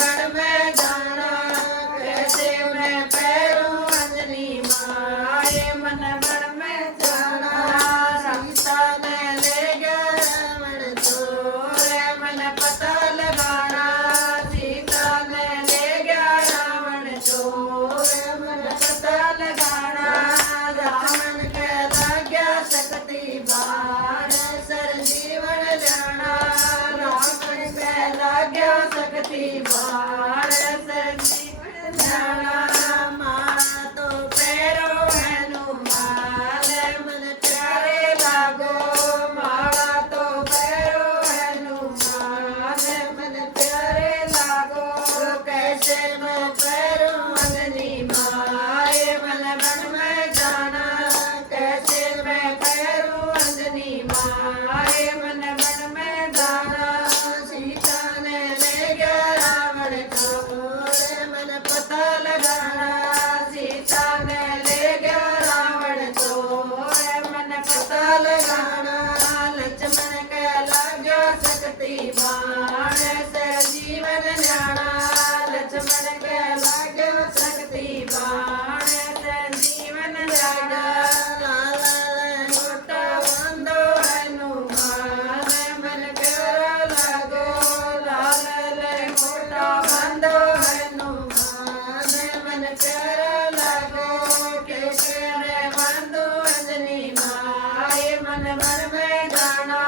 बन में जाना कैसे मैं पैरूं अंजनी माए मन बन में जाना सीता ने ले गया रावण चोर मन पता लगाना सीता ने ले गया रावण चोर मन पता लगाना रावण के लग गया शक्ति बाण सर जीवन जाना रावण के लग गया शक्ति बाण सर जीवन जाना मारा तो पैरों हनुमान मन प्यारे लागो मारा तो पैरों हनुमान मन प्यारे लागो कैसे मैं पैरों अंजनी माए मन बन में जाना कैसे मैं पैरूं अंजनी माए मन बन में जाना सीता ने ले गया रावण चोर मन पता लगाना सीता ने ले गया रावण चोर मन पता लगाना लक्ष्मण के लग गया शक्ति बाण से जीवन जाना लक्ष्मण के लग गया शक्ति बाण से जीवन जाना लाल मोटा बंदो हनुमान मन प्यारा लागो लाल मोटा बंदो हनुमान मन प्यारा लागो के प्यारे बंदो अंजनी माए मन मन में जाना